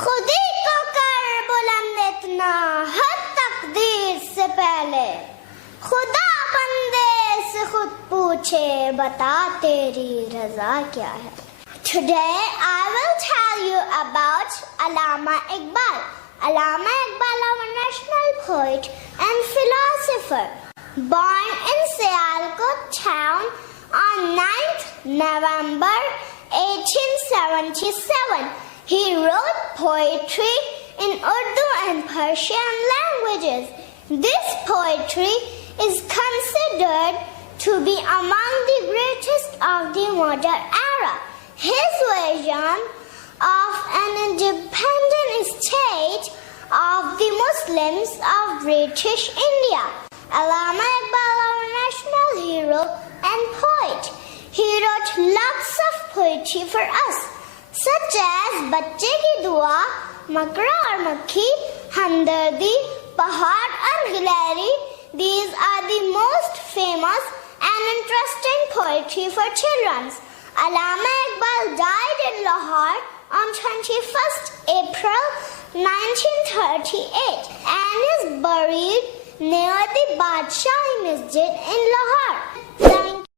खुदी को कर बुलंद इतना हर तकदीर से पहले खुदा बंदे से खुद पूछे बता तेरी रजा क्या है. Today I will tell you about Allama Iqbal. Allama Iqbal, our national poet and philosopher, born in Sialkot town on 9th November 1877. He wrote poetry in Urdu and Persian languages. This poetry is considered to be among the greatest of the modern era. His vision of an independent state of the Muslims of British India. Allama Iqbal, our national hero and poet. He wrote lots of poetry for us, such as Bacche Ki Dua, Makra aur Makhi, Hamdardi, Pahad and Gilari. These are the most famous and interesting poetry for children. Allama Iqbal died in Lahore on 21st April 1938 and is buried near the Badshahi Masjid in Lahore. Thank you.